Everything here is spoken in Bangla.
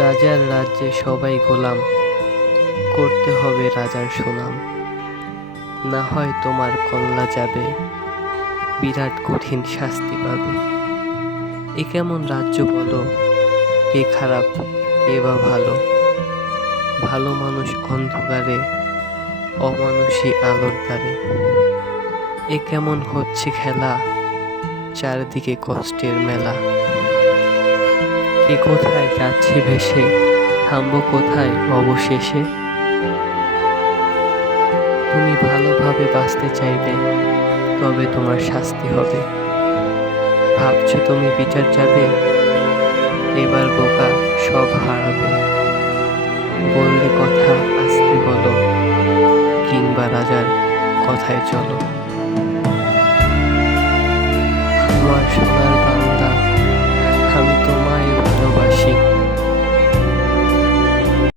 রাজার রাজ্যে সবাই গোলাম, করতে হবে রাজার সুনাম। না হয় তোমার কল্লা যাবে, বিরাট কঠিন শাস্তি পাবে। এ কেমন রাজ্য বলো, কে খারাপ কে বা ভালো? ভালো মানুষ অন্ধকারে, অমানুষী আলোর দ্বারে। এ কেমন হচ্ছে খেলা, চারদিকে কষ্টের মেলা। কে কোথায় যাচ্ছে ভেসে, থামবো কোথায় অবশেষে? তুমি ভালোভাবে বাঁচতে চাইলে তবে তোমার শাস্তি হবে। ভাবছো তুমি বিচার যাবে, এবার বোকা সব হারাবে। বললে কথা আস্তে বলো, কিংবা রাজার কথায় চলো। আমার সোনার